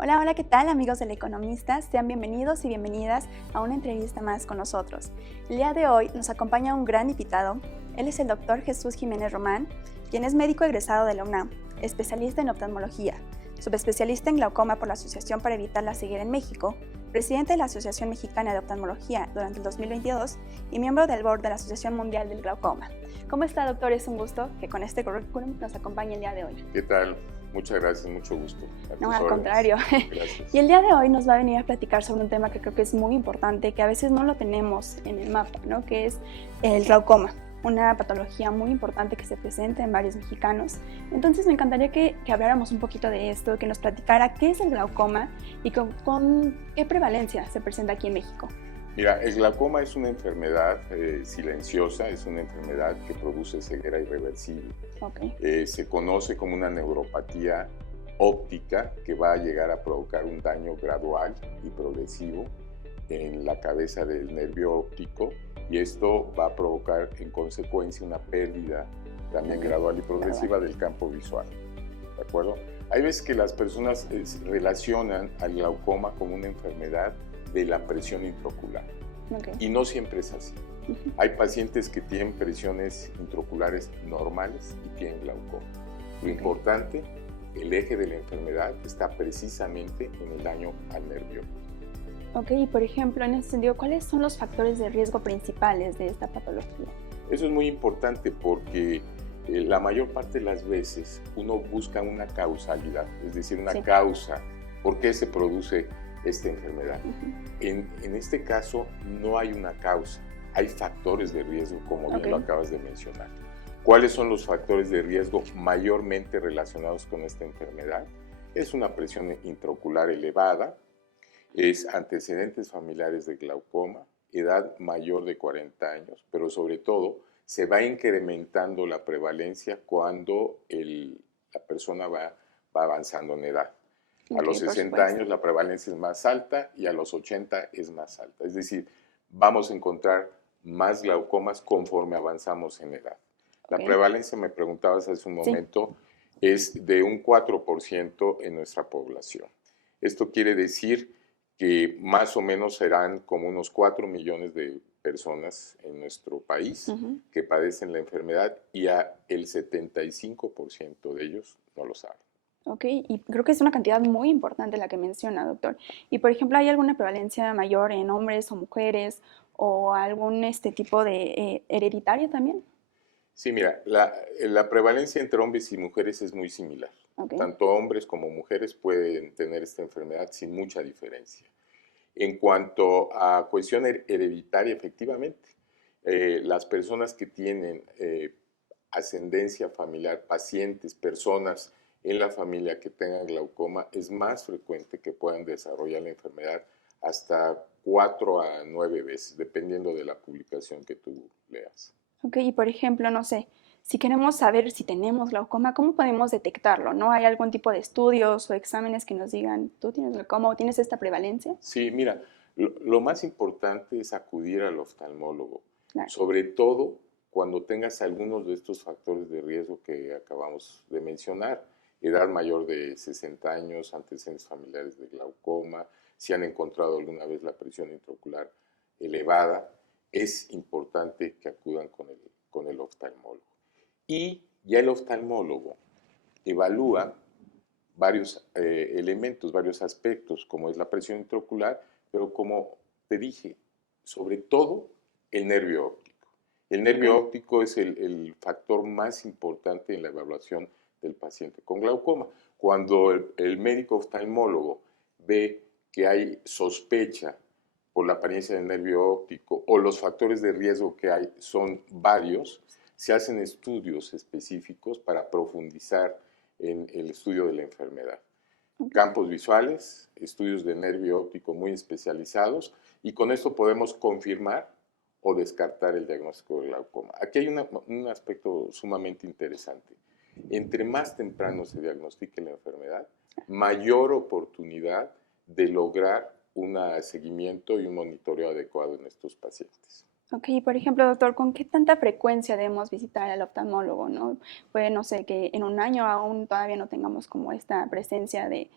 Hola, hola, ¿qué tal amigos del Economista? Sean bienvenidos y bienvenidas a una entrevista más con nosotros. El día de hoy nos acompaña un gran invitado. Él es el doctor Jesús Jiménez Román, quien es médico egresado de la UNAM, especialista en oftalmología, subespecialista en glaucoma por la Asociación para Evitar la Ceguera en México, presidente de la Asociación Mexicana de Oftalmología durante el 2022 y miembro del board de la Asociación Mundial del Glaucoma. ¿Cómo está, doctor? Es un gusto que con este currículum nos acompañe el día de hoy. ¿Qué tal? Muchas gracias, mucho gusto. No, al contrario. Gracias. Y el día de hoy nos va a venir a platicar sobre un tema que creo que es muy importante, que a veces no lo tenemos en el mapa, ¿no? Que es el glaucoma, una patología muy importante que se presenta en varios mexicanos. Entonces me encantaría que habláramos un poquito de esto, que nos platicara qué es el glaucoma y con qué prevalencia se presenta aquí en México. Mira, el glaucoma es una enfermedad silenciosa, es una enfermedad que produce ceguera irreversible. Okay. Se conoce como una neuropatía óptica que va a llegar a provocar un daño gradual y progresivo en la cabeza del nervio óptico, y esto va a provocar en consecuencia una pérdida también gradual y progresiva del campo visual. ¿De acuerdo? Hay veces que las personas relacionan al glaucoma como una enfermedad de la presión intraocular. Okay. Y no siempre es así. Hay pacientes que tienen presiones intraoculares normales y tienen glaucoma. Lo importante, el eje de la enfermedad está precisamente en el daño al nervio. Ok, y por ejemplo, en ese sentido, ¿cuáles son los factores de riesgo principales de esta patología? Eso es muy importante porque la mayor parte de las veces uno busca una causalidad, es decir, una causa, ¿por qué se produce esta enfermedad? En este caso no hay una causa, hay factores de riesgo, como bien lo acabas de mencionar. ¿Cuáles son los factores de riesgo mayormente relacionados con esta enfermedad? Es una presión intraocular elevada, es antecedentes familiares de glaucoma, edad mayor de 40 años, pero sobre todo se va incrementando la prevalencia cuando la persona va avanzando en edad. A los 60 años la prevalencia es más alta y a los 80 es más alta. Es decir, vamos a encontrar más glaucomas conforme avanzamos en edad. La prevalencia, me preguntabas hace un momento, es de un 4% en nuestra población. Esto quiere decir que más o menos serán como unos 4 millones de personas en nuestro país que padecen la enfermedad, y el 75% de ellos no lo saben. Ok, y creo que es una cantidad muy importante la que menciona, doctor. Y por ejemplo, ¿hay alguna prevalencia mayor en hombres o mujeres o algún tipo de hereditaria también? Sí, mira, la prevalencia entre hombres y mujeres es muy similar. Tanto hombres como mujeres pueden tener esta enfermedad sin mucha diferencia. En cuanto a cuestión hereditaria, efectivamente, las personas que tienen ascendencia familiar, pacientes, personas en la familia que tengan glaucoma, es más frecuente que puedan desarrollar la enfermedad hasta 4 a 9 veces, dependiendo de la publicación que tú leas. Ok, y por ejemplo, no sé, si queremos saber si tenemos glaucoma, ¿cómo podemos detectarlo? ¿No hay algún tipo de estudios o exámenes que nos digan, tú tienes glaucoma o tienes esta prevalencia? Sí, mira, lo más importante es acudir al oftalmólogo, Claro. sobre todo cuando tengas algunos de estos factores de riesgo que acabamos de mencionar: edad mayor de 60 años, antecedentes familiares de glaucoma, si han encontrado alguna vez la presión intraocular elevada. Es importante que acudan con el oftalmólogo. Y ya el oftalmólogo evalúa varios elementos, varios aspectos, como es la presión intraocular, pero como te dije, sobre todo el nervio óptico. El nervio óptico es el factor más importante en la evaluación del paciente con glaucoma. Cuando el médico oftalmólogo ve que hay sospecha por la apariencia del nervio óptico o los factores de riesgo que hay son varios, se hacen estudios específicos para profundizar en el estudio de la enfermedad. Campos visuales, estudios de nervio óptico muy especializados, y con esto podemos confirmar o descartar el diagnóstico de glaucoma. Aquí hay un aspecto sumamente interesante. Entre más temprano se diagnostique la enfermedad, mayor oportunidad de lograr un seguimiento y un monitoreo adecuado en estos pacientes. Ok, por ejemplo, doctor, ¿con qué tanta frecuencia debemos visitar al oftalmólogo, no? Puede, no sé, que en un año aún todavía no tengamos como esta presencia de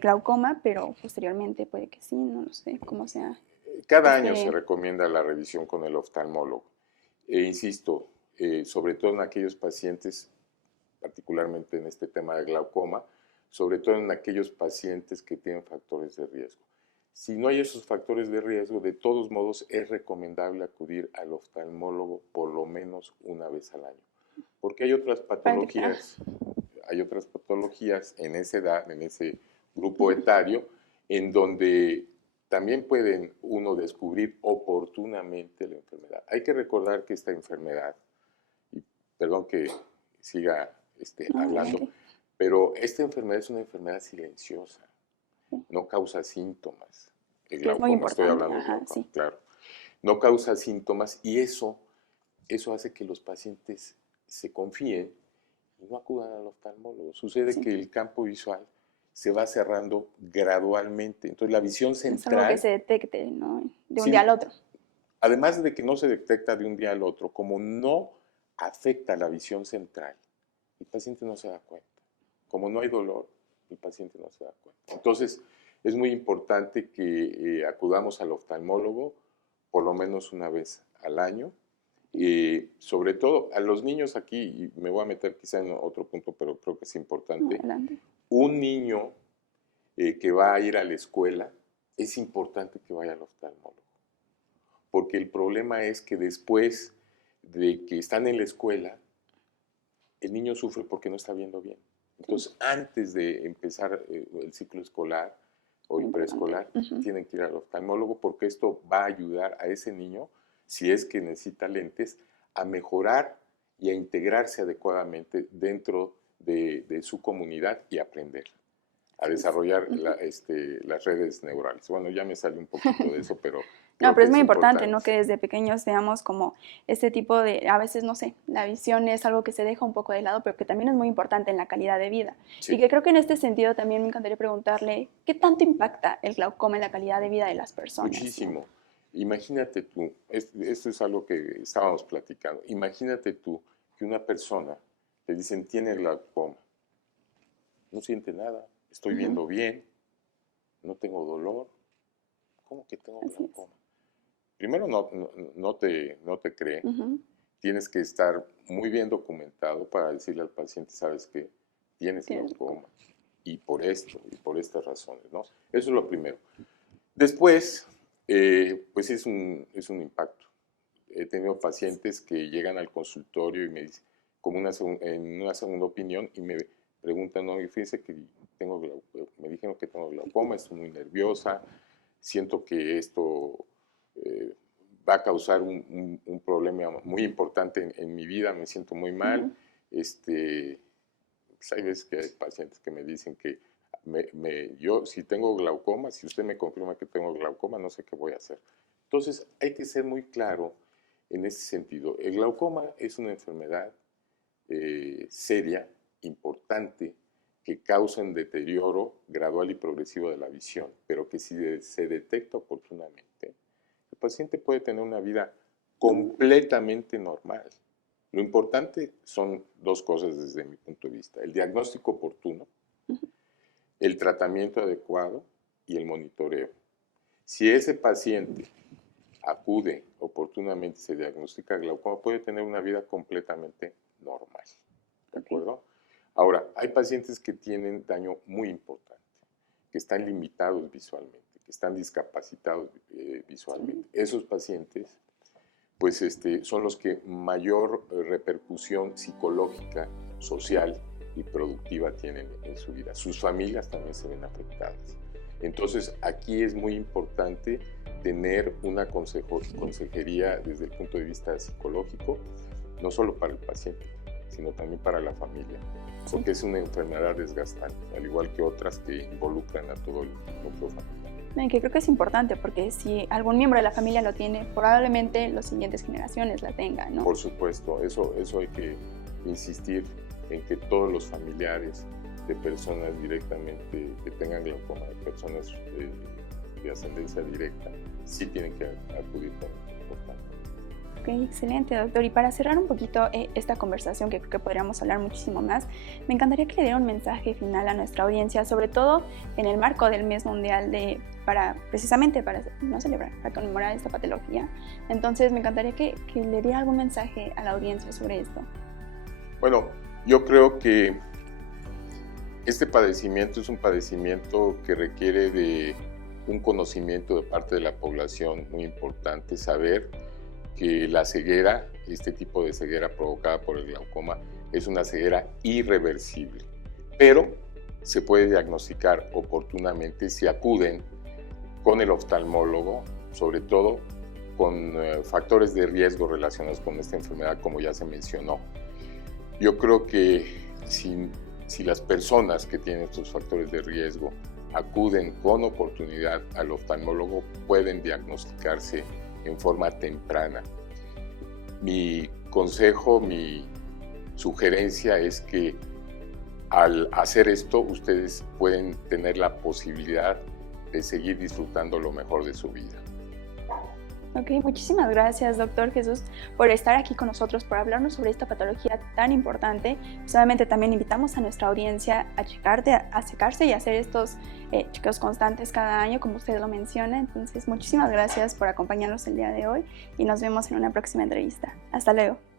glaucoma, pero posteriormente puede que sí, no lo sé, cómo sea. Cada año se Este, recomienda la revisión con el oftalmólogo. E insisto, sobre todo en aquellos pacientes, particularmente en este tema de glaucoma, sobre todo en aquellos pacientes que tienen factores de riesgo. Si no hay esos factores de riesgo, de todos modos es recomendable acudir al oftalmólogo por lo menos una vez al año, porque hay otras patologías en esa edad, en ese grupo etario, en donde también pueden uno descubrir oportunamente la enfermedad. Hay que recordar que esta enfermedad, y perdón que siga no, hablando, adelante. pero esta enfermedad es una enfermedad silenciosa, Sí. no causa síntomas. El Que es muy glaucoma, estoy importante, hablando de ajá, glaucoma, sí. claro. No causa síntomas y eso hace que los pacientes se confíen y no acudan al oftalmólogo. Sucede Sí, que el campo visual se va cerrando gradualmente. Entonces la visión no es algo que central, se detecte, ¿no? De un día sin, al otro. además de que no se detecta de un día al otro, como no afecta la visión central, el paciente no se da cuenta. Como no hay dolor, el paciente no se da cuenta. Entonces, es muy importante que acudamos al oftalmólogo por lo menos una vez al año. Sobre todo a los niños aquí, y me voy a meter quizá en otro punto, pero creo que es No, importante, adelante. un niño que va a ir a la escuela, es importante que vaya al oftalmólogo, porque el problema es que después de que están en la escuela, el niño sufre porque no está viendo bien. Sí, Entonces, antes de empezar el ciclo escolar o muy el importante. preescolar, Ujú. tienen que ir al oftalmólogo porque esto va a ayudar a ese niño, si es que necesita lentes, a mejorar y a integrarse adecuadamente dentro de su comunidad y aprender, a Sí, sí. desarrollar Ujú. las redes neurales. Bueno, ya me salió un poquito de eso, pero No, creo pero que es es muy importante, ¿no? importante. Que desde pequeños veamos como este tipo de, a veces, no sé, la visión es algo que se deja un poco de lado, pero que también es muy importante en la calidad de vida. Y Sí. que creo que en este sentido también me encantaría preguntarle, ¿qué tanto impacta el glaucoma en la calidad de vida de las personas, ¿no? Muchísimo. Imagínate tú, esto es algo que estábamos platicando, imagínate tú que una persona le dicen tiene glaucoma, no siente nada, estoy Ujú. viendo bien, no tengo dolor, ¿cómo que tengo Así es. glaucoma? Primero no te cree, Ujú. tienes que estar muy bien documentado para decirle al paciente, sabes que tienes Tienes glaucoma. glaucoma y por esto y por estas razones, ¿no? Eso es lo primero. Después, pues es un impacto. He tenido pacientes que llegan al consultorio y me dicen, como en una segunda opinión, y me preguntan, no, fíjense que me dijeron que tengo glaucoma, estoy muy nerviosa, siento que esto eh, va a causar un problema muy importante en mi vida, me siento muy mal. Ujú. Este, pues hay veces que hay pacientes que me dicen que yo si tengo glaucoma, si usted me confirma que tengo glaucoma, no sé qué voy a hacer. Entonces hay que ser muy claro en ese sentido. El glaucoma es una enfermedad seria, importante, que causa un deterioro gradual y progresivo de la visión, pero que si se detecta oportunamente, el paciente puede tener una vida completamente normal. Lo importante son dos cosas desde mi punto de vista: el diagnóstico oportuno, el tratamiento adecuado y el monitoreo. Si ese paciente acude oportunamente, se diagnostica glaucoma, puede tener una vida completamente normal. ¿De Ok. acuerdo? Ahora, hay pacientes que tienen daño muy importante, que están limitados visualmente, que están discapacitados visualmente. Sí. Esos pacientes pues son los que mayor repercusión psicológica, social y productiva tienen en su vida. Sus familias también se ven afectadas. Entonces, aquí es muy importante tener una consejería desde el punto de vista psicológico, no solo para el paciente, sino también para la familia, Sí. porque es una enfermedad desgastante, al igual que otras que involucran a todo el núcleo familiar. No, y que creo que es importante porque si algún miembro de la familia lo tiene, probablemente las siguientes generaciones la tengan, ¿no? Por supuesto, eso hay que insistir en que todos los familiares de personas directamente que tengan glaucoma, de personas de ascendencia directa, sí tienen que acudir con el oftalmólogo. excelente, doctor. Y para cerrar un poquito esta conversación, que creo que podríamos hablar muchísimo más, me encantaría que le diera un mensaje final a nuestra audiencia, sobre todo en el marco del mes mundial precisamente para no celebrar, para conmemorar esta patología. Entonces, me encantaría que le diera algún mensaje a la audiencia sobre esto. Bueno, yo creo que este padecimiento es un padecimiento que requiere de un conocimiento de parte de la población muy importante, saber que la ceguera, este tipo de ceguera provocada por el glaucoma, es una ceguera irreversible, pero se puede diagnosticar oportunamente si acuden con el oftalmólogo, sobre todo con factores de riesgo relacionados con esta enfermedad, como ya se mencionó. Yo creo que si las personas que tienen estos factores de riesgo acuden con oportunidad al oftalmólogo, pueden diagnosticarse en forma temprana. Mi consejo, mi sugerencia es que al hacer esto, ustedes pueden tener la posibilidad de seguir disfrutando lo mejor de su vida. Ok, muchísimas gracias, doctor Jesús, por estar aquí con nosotros, por hablarnos sobre esta patología tan importante. Solamente también invitamos a nuestra audiencia a checarse y hacer estos chequeos constantes cada año, como usted lo menciona. Entonces, muchísimas gracias por acompañarnos el día de hoy y nos vemos en una próxima entrevista. Hasta luego.